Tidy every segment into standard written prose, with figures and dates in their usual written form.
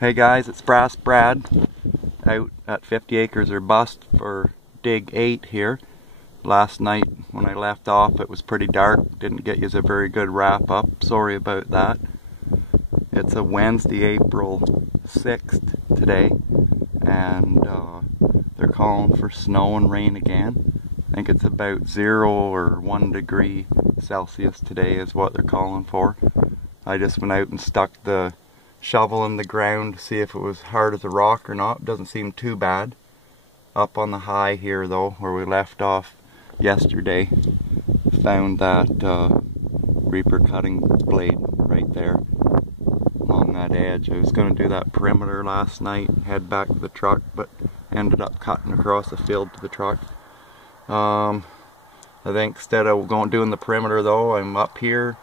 Hey guys, it's Brass Brad out at 50 Acres or Bust for Dig 8 here. Last night when I left off it was pretty dark, didn't get you a very good wrap up, sorry about that. It's a Wednesday, April 6th today, and they're calling for snow and rain again. I think it's about 0 or 1 degree Celsius today is what they're calling for. I just went out and stuck the shovel in the ground to see if it was hard as a rock or not. It doesn't seem too bad. Up on the high here though, where we left off yesterday, found that reaper cutting blade right there along that edge. I was going to do that perimeter last night, head back to the truck, but ended up cutting across the field to the truck. I think instead of doing the perimeter though, I'm up here.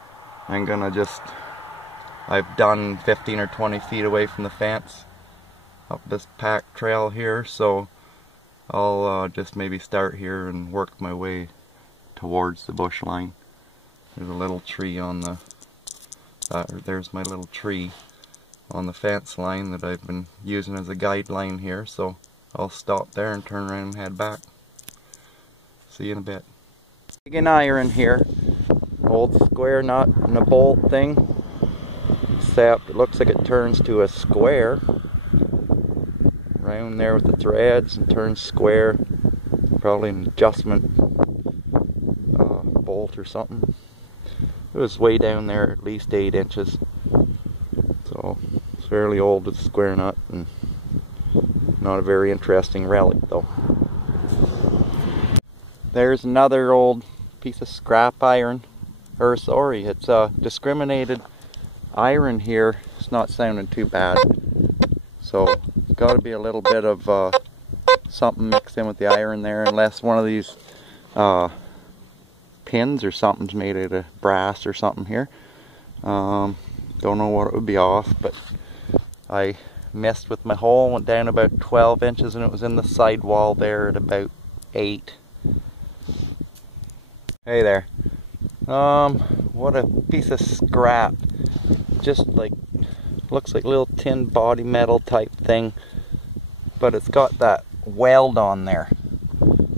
I'm gonna I've done 15 or 20 feet away from the fence up this pack trail here, so I'll just maybe start here and work my way towards the bush line. There's a little tree on the there's my little tree on the fence line that I've been using as a guideline here, so I'll stop there and turn around and head back. See you in a bit. Big iron here, old square nut and a bolt thing. Except it looks like it turns to a square around there with the threads and turns square. Probably an adjustment bolt or something. It was way down there, at least 8 inches. So it's fairly old with a square nut and not a very interesting relic though. There's another old piece of scrap iron, or sorry, it's a discriminated iron here. It's not sounding too bad, so it's got to be a little bit of something mixed in with the iron there, unless one of these pins or something's made out of brass or something here. Don't know what it would be off, but I messed with my hole, went down about 12 inches and it was in the side wall there at about 8. Hey there. What a piece of scrap. Just like, looks like a little tin body metal type thing, but it's got that weld on there.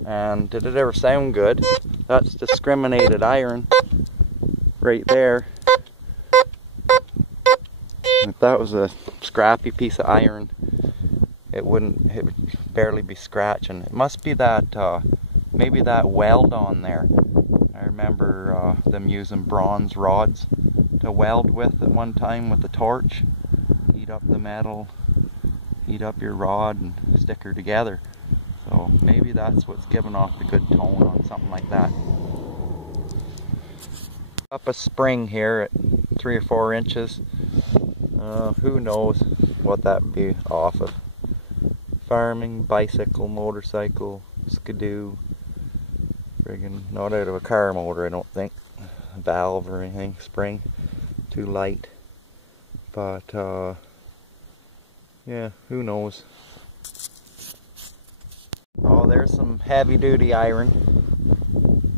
And did it ever sound good? That's discriminated iron right there. If that was a scrappy piece of iron, it would barely be scratching. It must be that maybe that weld on there. I remember them using bronze rods to weld with at one time with a torch. Heat up the metal, heat up your rod and stick her together. So maybe that's what's giving off the good tone on something like that. Up a spring here at 3 or 4 inches. Who knows what that would be off of. Farming, bicycle, motorcycle, skidoo. Friggin' not out of a car motor, I don't think. Valve or anything, spring. Too light, but yeah, who knows. Oh, there's some heavy-duty iron.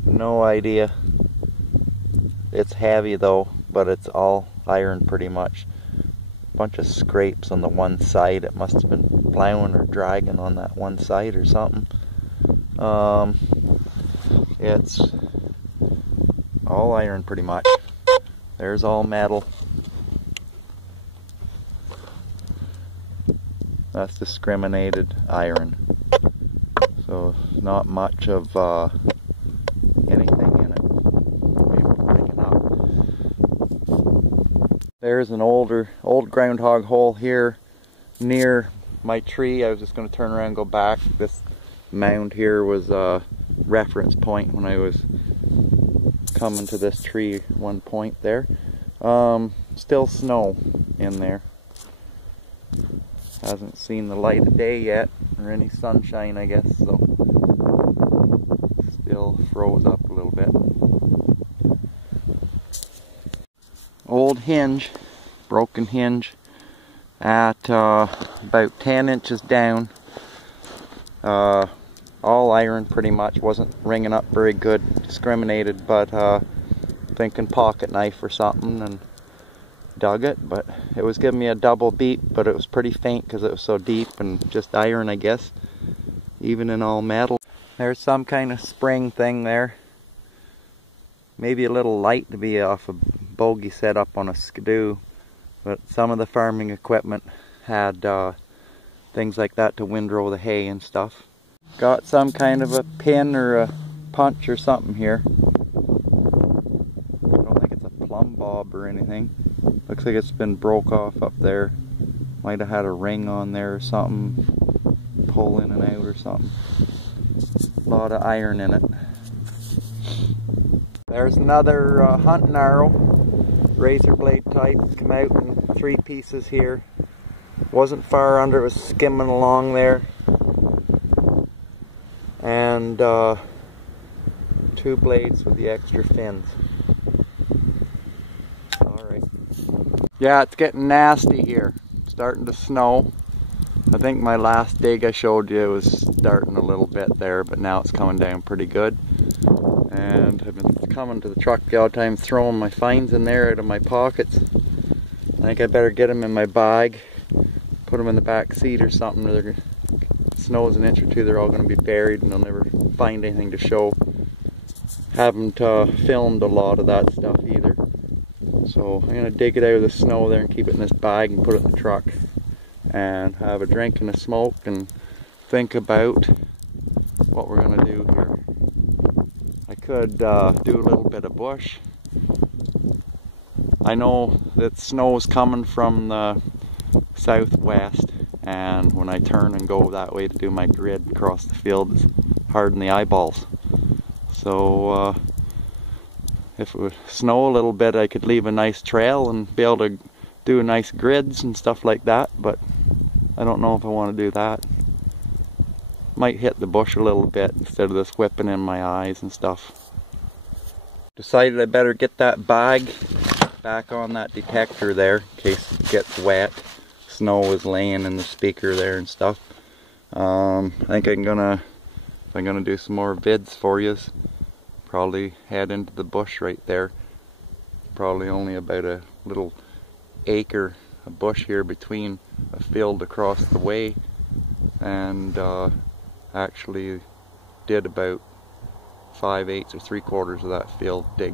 No idea. It's heavy though, but it's all iron pretty much. Bunch of scrapes on the one side. It must have been plowing or dragging on that one side or something. It's all iron pretty much. There's all metal. That's discriminated iron. So not much of anything in it. Maybe we'll pick it up. There's an old groundhog hole here near my tree. I was just going to turn around and go back. This mound here was a reference point when I was coming to this tree at one point there. Still snow in there. Hasn't seen the light of day yet, or any sunshine I guess, so still froze up a little bit. Old hinge, broken hinge at about 10 inches down. All iron pretty much, wasn't ringing up very good, discriminated, but thinking pocket knife or something, and dug it, but it was giving me a double beep, but it was pretty faint because it was so deep and just iron, I guess, even in all metal. There's some kind of spring thing there. Maybe a little light to be off a bogey set up on a skidoo, but some of the farming equipment had things like that to windrow the hay and stuff. Got some kind of a pin or a punch or something here. I don't think it's a plumb bob or anything. Looks like it's been broke off up there. Might have had a ring on there or something. Pull in and out or something. A lot of iron in it. There's another hunting arrow. Razor blade type. Come out in 3 pieces here. Wasn't far under, it was skimming along there. And 2 blades with the extra fins. Alright. Yeah, it's getting nasty here. Starting to snow. I think my last dig I showed you was starting a little bit there, but now it's coming down pretty good. And I've been coming to the truck the odd time, throwing my finds in there out of my pockets. I think I better get them in my bag, put them in the back seat or something, or they're snow's an inch or two, they're all going to be buried and I'll never find anything to show. Haven't filmed a lot of that stuff either. So I'm going to dig it out of the snow there and keep it in this bag and put it in the truck. And have a drink and a smoke and think about what we're going to do here. I could do a little bit of bush. I know that snow is coming from the southwest, and when I turn and go that way to do my grid across the field, it's hard in the eyeballs. So if it would snow a little bit, I could leave a nice trail and be able to do nice grids and stuff like that, but I don't know if I want to do that. Might hit the bush a little bit instead of this whipping in my eyes and stuff. Decided I better get that bag back on that detector there in case it gets wet. Snow is laying in the speaker there and stuff. I think if I'm gonna do some more vids for you, probably head into the bush right there. Probably only about a little acre of bush here between a field across the way, and actually did about 5/8 or 3/4 of that field, dig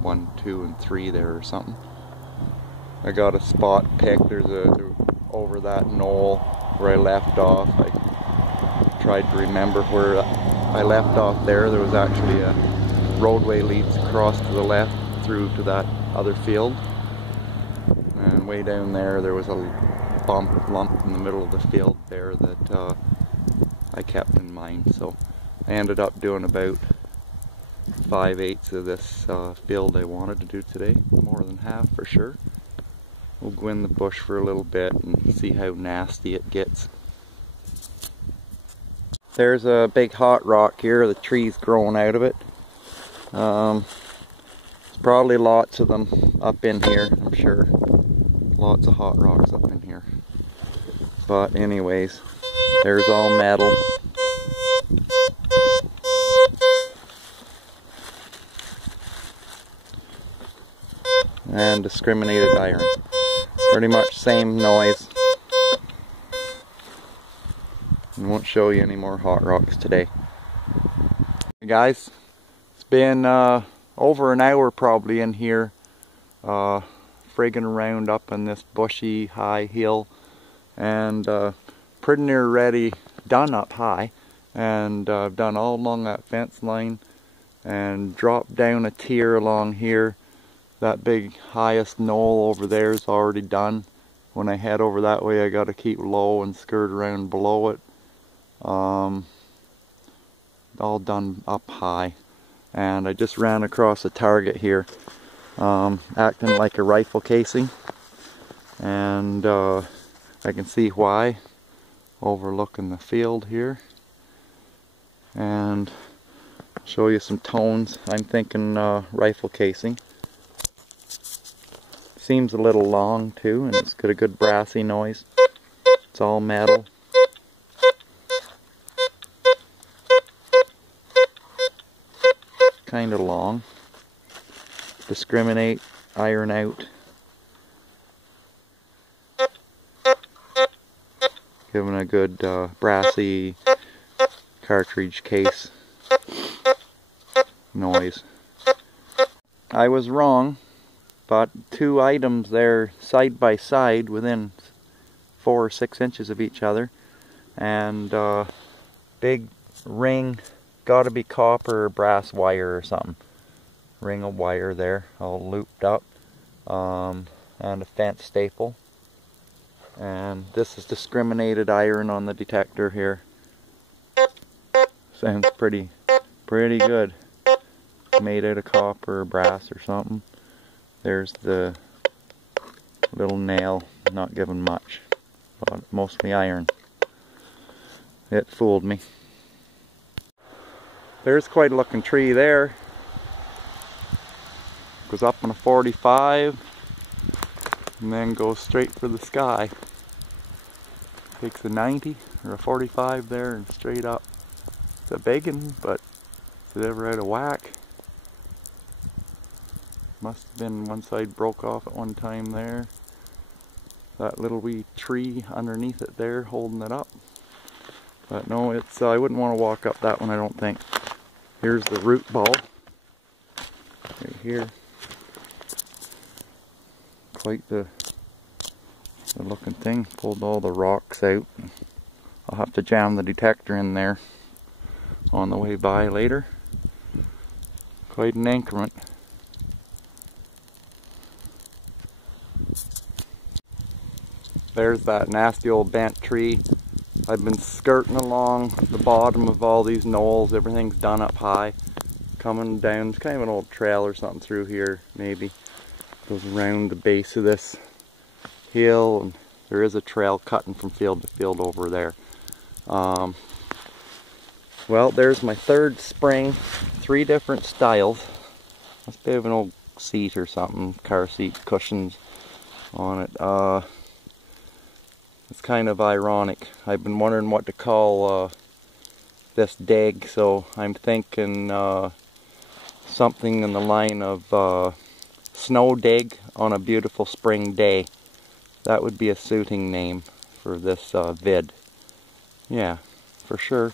1, 2, and 3 there or something. I got a spot picked. There's over that knoll where I left off. I tried to remember where I left off there. There was actually a roadway leads across to the left through to that other field. And way down there, there was a lump in the middle of the field there that I kept in mind. So I ended up doing about 5/8 of this field I wanted to do today. More than half for sure. We'll go in the bush for a little bit and see how nasty it gets. There's a big hot rock here, the tree's growing out of it. There's probably lots of them up in here, I'm sure. Lots of hot rocks up in here. But anyways, there's all metal. And discriminated iron. Pretty much same noise. I won't show you any more hot rocks today. Hey guys, it's been over an hour probably in here frigging around up on this bushy high hill, and pretty near ready done up high, and I've done all along that fence line and dropped down a tier along here. That big highest knoll over there is already done. When I head over that way, I got to keep low and skirt around below it. All done up high. And I just ran across a target here, acting like a rifle casing. And I can see why, overlooking the field here. And I'll show you some tones. I'm thinking rifle casing. Seems a little long too, and it's got a good brassy noise. It's all metal. Kind of long. Discriminate, iron out. giving a good brassy cartridge case noise. I was wrong, but 2 items there side by side within 4 or 6 inches of each other, and big ring, gotta be copper or brass wire or something. Ring of wire there, all looped up, and a fence staple. And this is discriminated iron on the detector here. Sounds pretty good. Made out of copper or brass or something. There's the little nail, not giving much, but mostly iron. It fooled me. There's quite a looking tree there. Goes up on a 45 and then goes straight for the sky. Takes a 90 or a 45 there and straight up. It's a big one, but is it ever out of whack? Must have been one side broke off at one time there. That little wee tree underneath it there holding it up. But no, it's I wouldn't want to walk up that one, I don't think. Here's the root ball. Right here. Quite the looking thing. Pulled all the rocks out. I'll have to jam the detector in there on the way by later. Quite an increment. There's that nasty old bent tree. I've been skirting along the bottom of all these knolls. Everything's done up high. Coming down, it's kind of an old trail or something through here, maybe. Goes around the base of this hill, and there is a trail cutting from field to field over there. Well, there's my 3rd spring. 3 different styles. Must be an old seat or something, car seat, cushions on it. It's kind of ironic. I've been wondering what to call this dig, so I'm thinking something in the line of snow dig on a beautiful spring day. That would be a suiting name for this vid. Yeah, for sure.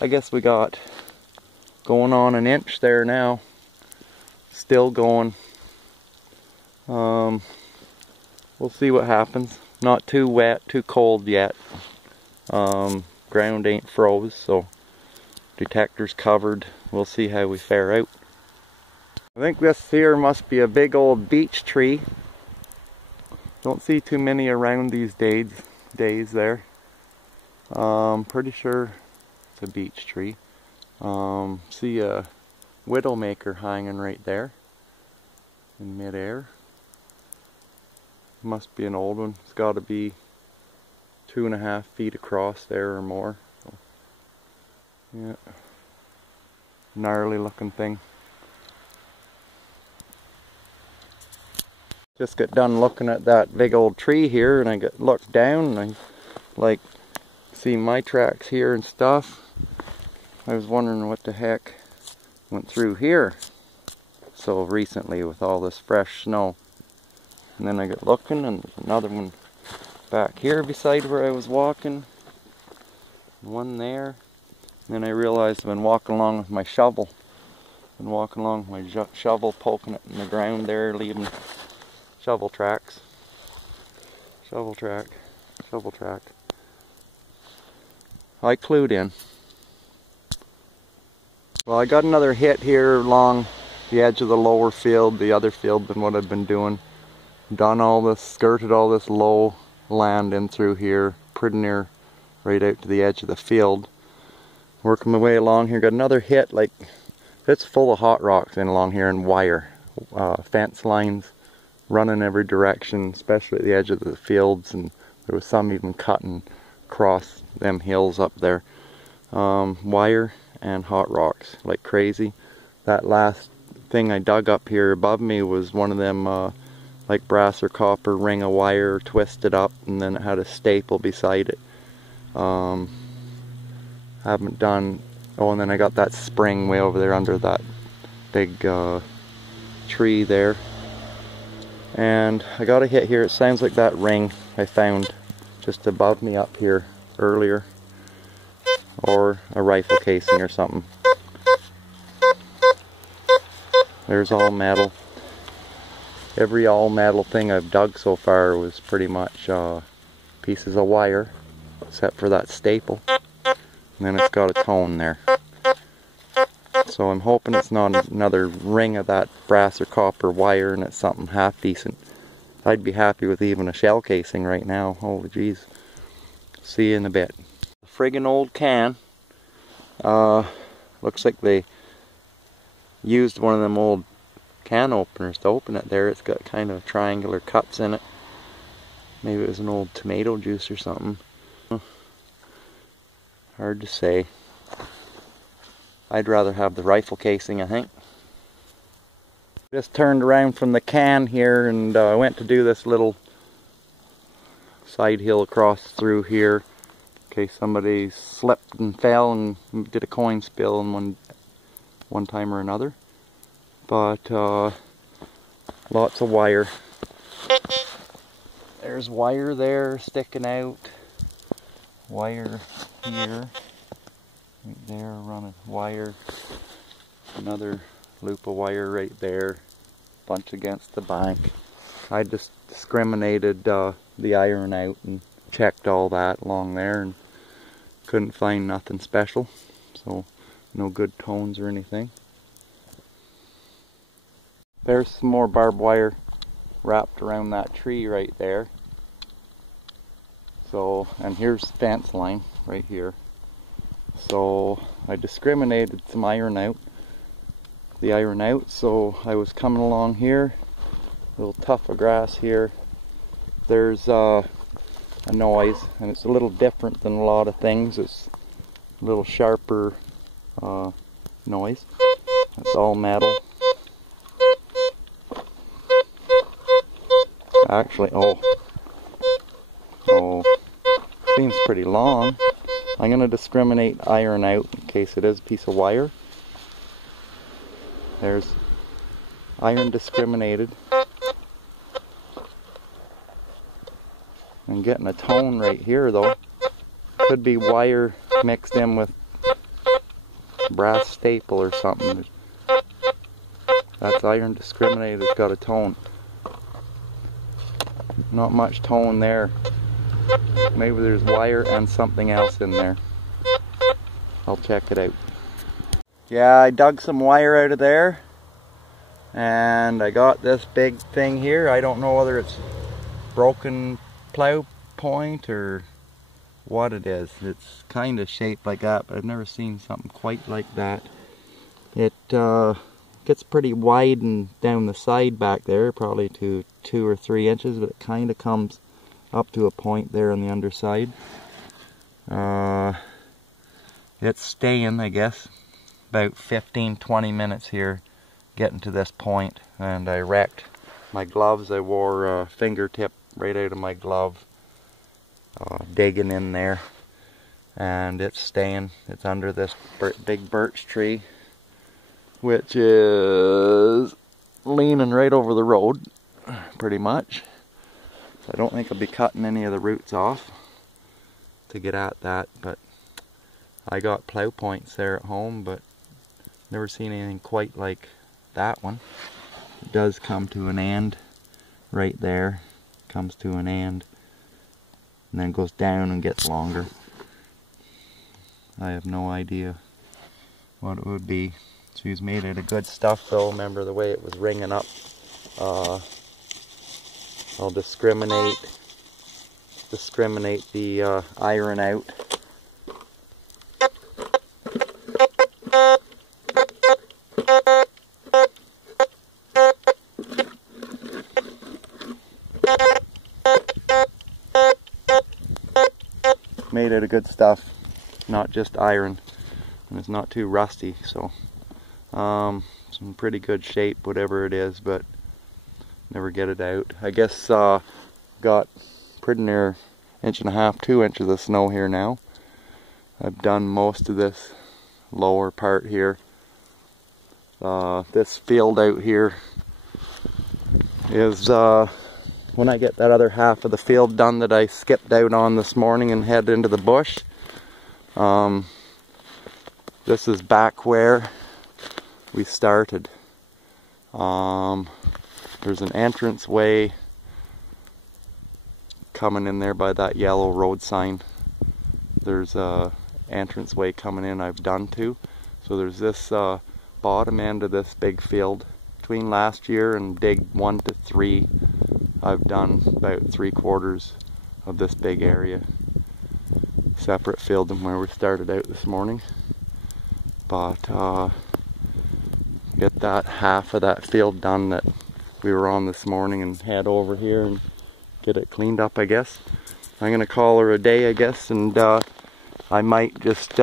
I guess we got going on an inch there now. Still going. We'll see what happens. Not too wet, too cold yet. Ground ain't froze, so detector's covered. We'll see how we fare out. I think this here must be a big old beech tree. Don't see too many around these days there. Pretty sure it's a beech tree. See a widowmaker hanging right there in midair. Must be an old one. It's got to be 2.5 feet across there or more. So, yeah, gnarly looking thing. Just got done looking at that big old tree here, and I looked down and I see my tracks here and stuff. I was wondering what the heck went through here so recently with all this fresh snow. And then I got looking, and there's another one back here beside where I was walking. One there. And then I realized I've been walking along with my shovel. Been walking along with my shovel, poking it in the ground there, leaving shovel tracks. Shovel track. Shovel track. I clued in. Well, I got another hit here along the edge of the lower field, the other field than what I've been doing. Done all this, skirted all this low land in through here, pretty near right out to the edge of the field. Working my way along here, got another hit, like it's full of hot rocks in along here and wire. Fence lines running every direction, especially at the edge of the fields, and there was some even cutting across them hills up there. Wire and hot rocks like crazy. That last thing I dug up here above me was one of them like brass or copper ring of wire twisted up, and then it had a staple beside it. Haven't done. Oh, and then I got that spring way over there under that big tree there. And I got a hit here. It sounds like that ring I found just above me up here earlier, or a rifle casing or something. There's all metal. Every all metal thing I've dug so far was pretty much pieces of wire, except for that staple. And then it's got a tone there. So I'm hoping it's not another ring of that brass or copper wire and it's something half decent. I'd be happy with even a shell casing right now. Holy jeez. See you in a bit. Friggin' old can. Looks like they used one of them old can openers to open it there. It's got kind of triangular cuts in it. Maybe it was an old tomato juice or something. Hard to say. I'd rather have the rifle casing, I think. Just turned around from the can here and I went to do this little side hill across through here in case somebody slipped and fell and did a coin spill in one time or another. But lots of wire. There's wire there sticking out. Wire here. Right there, run a wire. Another loop of wire right there. Bunch against the bank. I just discriminated the iron out and checked all that along there and couldn't find nothing special. So no good tones or anything. There's some more barbed wire wrapped around that tree right there. So, and here's fence line right here. So I discriminated some iron out. So I was coming along here, a little tuft of grass here. There's a noise, and it's a little different than a lot of things. It's a little sharper noise. It's all metal. Actually, oh, seems pretty long. I'm going to discriminate iron out in case it is a piece of wire. There's iron discriminated. I'm getting a tone right here though. Could be wire mixed in with brass staple or something. That's iron discriminated, it's got a tone. Not much tone there. Maybe there's wire and something else in there. I'll check it out. Yeah, I dug some wire out of there and I got this big thing here. I don't know whether it's broken plow point or what it is. It's kind of shaped like that, but I've never seen something quite like that. It gets pretty wide and down the side back there, probably to 2 or 3 inches, but it kind of comes up to a point there on the underside. It's staying, I guess, about 15-20 minutes here getting to this point, and I wrecked my gloves. I wore a fingertip right out of my glove, digging in there, and it's staying. It's under this big birch tree, which is leaning right over the road, pretty much. So I don't think I'll be cutting any of the roots off to get at that, but I got plow points there at home, but never seen anything quite like that one. It does come to an end right there. Comes to an end and then goes down and gets longer. I have no idea what it would be. So he's made it of good stuff though. Remember the way it was ringing up. I'll discriminate the iron out. Made out of good stuff, not just iron, and it's not too rusty, so some pretty good shape, whatever it is, but never get it out. I guess got pretty near 1.5 to 2 inches of snow here now. I've done most of this lower part here. This field out here is when I get that other half of the field done that I skipped out on this morning and head into the bush. This is back where we started. There's an entrance way coming in there by that yellow road sign. There's a entrance way coming in I've done too. So there's this bottom end of this big field. Between last year and dig 1 to 3, I've done about 3/4 of this big area. Separate field than where we started out this morning. But get that half of that field done that we were on this morning and head over here and get it cleaned up, I guess. I'm gonna call her a day, I guess, and I might just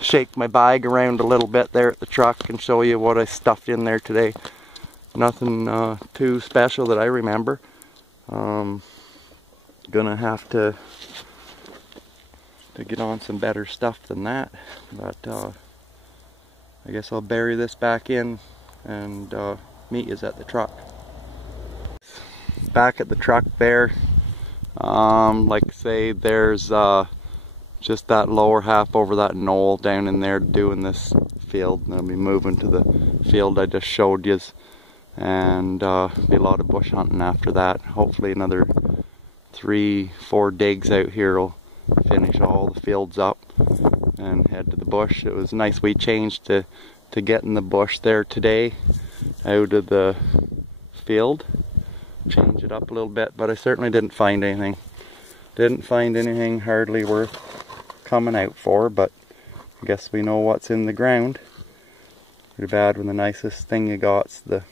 shake my bag around a little bit there at the truck and show you what I stuffed in there today. Nothing too special that I remember. Gonna have to get on some better stuff than that, but I guess I'll bury this back in and meet you at the truck. Back at the truck there, like I say, there's just that lower half over that knoll down in there doing this field, and I'll be moving to the field I just showed you, and be a lot of bush hunting after that. Hopefully another 3-4 digs out here will finish all the fields up and head to the bush. It was a nice wee change to get in the bush there today out of the field. Change it up a little bit, but I certainly didn't find anything. Didn't find anything hardly worth coming out for, but I guess we know what's in the ground. Pretty bad when the nicest thing you got's the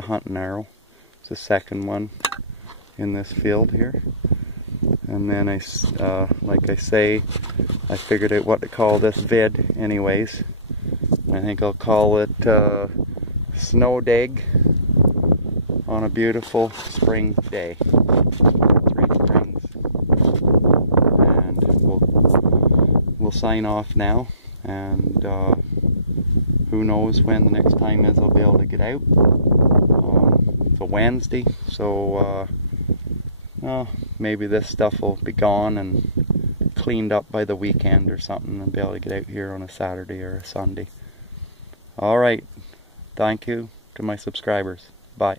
hunting arrow. It's the second one in this field here. And then like I say, I figured out what to call this vid anyways. I think I'll call it Snow Dig on a beautiful spring day. 3 springs. And we'll sign off now, and who knows when the next time is I'll be able to get out. It's a Wednesday, so maybe this stuff will be gone and cleaned up by the weekend or something, and be able to get out here on a Saturday or a Sunday. Alright, thank you to my subscribers. Bye.